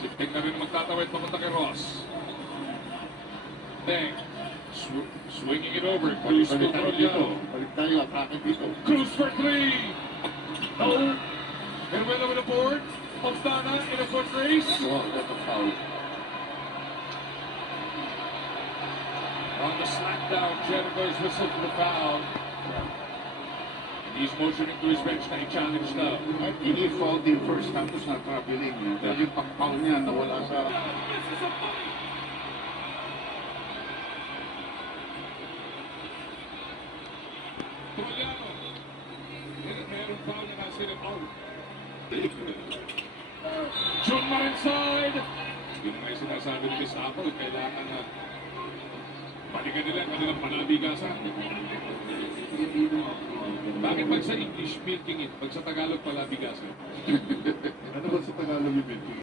Sintek na rin magtatawid papunta kay Ross. Deng. Swinging it over. Cruz to Trollano. Balik tayo, atake dito. Cruz for three. Oh. Heruela with a board. Paustana in a foot race. Oh, that's a foul. On the slack down, Jennifer's whistle for the foul. He's motioning to his bench na i-challenge na. At ini-foul din first Santos na traveling. Dahil yung pang-foul niya nawala sa... Trollano. Merong foul na nasa ng out. June Marinside. Yun nga yung sinasabi ni Miss Apple. Kailangan na balikan nila ang kanilang panabigasan. Bakit pag sa English milking it, pag sa Tagalog palabigasan? Ano ba sa Tagalog yung